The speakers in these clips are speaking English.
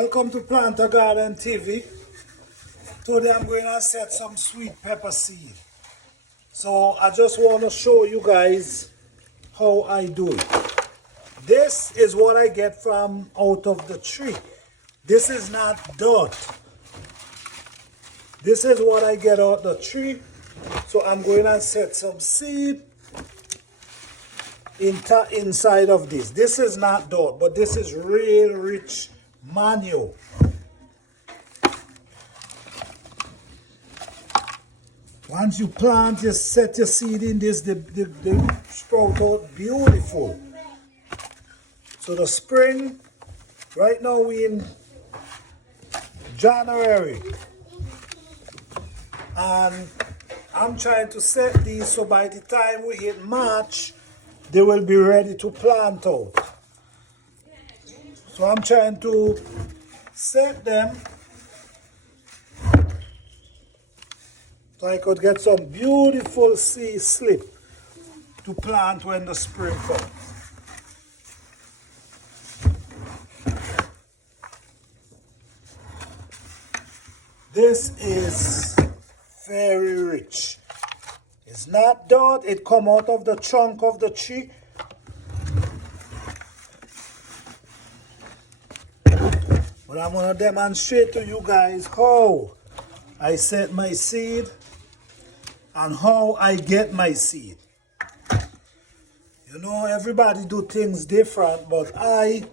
Welcome to Plant a Garden TV. Today I'm going to set some sweet pepper seed. So I just want to show you guys how I do it. This is what I get from out of the tree. This is not dirt. This is what I get out the tree. So I'm going to set some seed inside of this. This is not dirt, but this is real rich manure. Once you plant, you set your seed in this, they sprout out beautiful. So the spring, right now we in January, and I'm trying to set these so by the time we hit March, they will be ready to plant out. So I'm trying to set them so I could get some beautiful seed slip to plant when the spring comes. This is very rich. It's not dirt, it come out of the trunk of the tree. But I'm going to demonstrate to you guys how I set my seed and how I get my seed. You know, everybody do things different, but I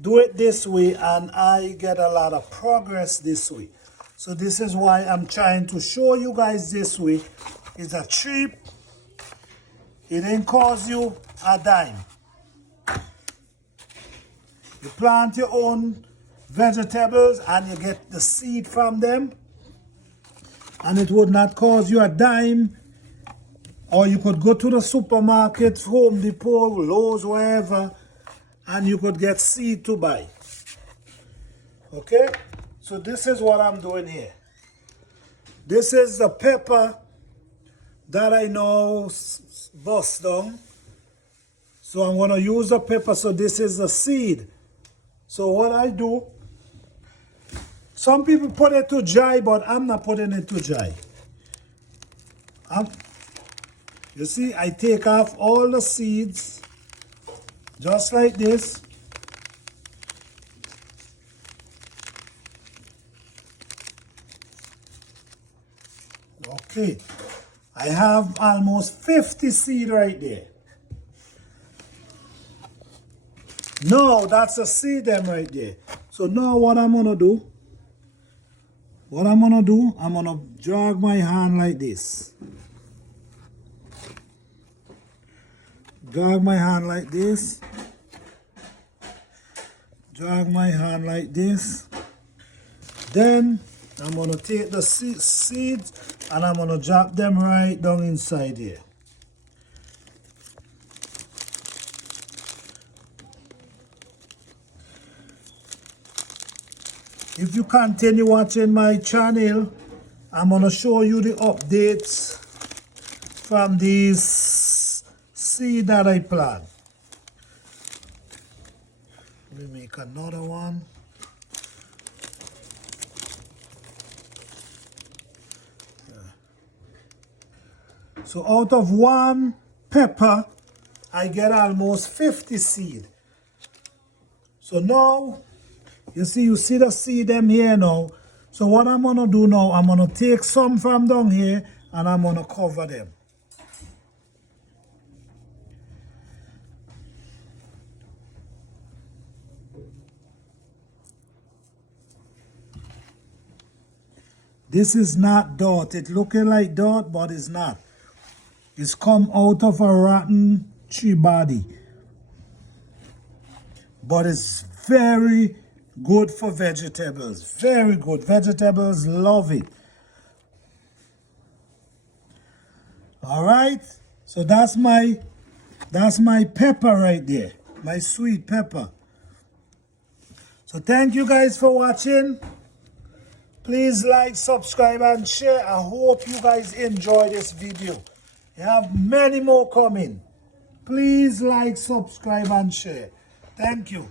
do it this way and I get a lot of progress this way. So this is why I'm trying to show you guys this way. It's a cheap. It ain't cost you a dime. You plant your own vegetables and you get the seed from them, and it would not cost you a dime. Or you could go to the supermarket, Home Depot, Lowe's, wherever, and you could get seed to buy. Okay, so this is what I'm doing here. This is the pepper that I know bust down. So I'm going to use the pepper. So this is the seed. So what I do, some people put it to dry, but I'm not putting it to dry. You see, I take off all the seeds, just like this. Okay, I have almost 50 seed right there. No, that's a seed them right there. So now what I'm going to do, I'm going to drag my hand like this. Drag my hand like this. Drag my hand like this. Then I'm going to take the seeds and I'm going to drop them right down inside here. If you continue watching my channel, I'm going to show you the updates from these seed that I plant. Let me make another one. So out of one pepper, I get almost 50 seed. So now, you see the seed them here now. So what I'm going to do now, I'm going to take some from down here and I'm going to cover them. This is not dirt. It's looking like dirt, but it's not. It's come out of a rotten tree body. But it's very good for vegetables. Very good. Vegetables love it. All right. So that's my pepper right there. My sweet pepper. So thank you guys for watching. Please like, subscribe, and share. I hope you guys enjoy this video. I have many more coming. Please like, subscribe, and share. Thank you.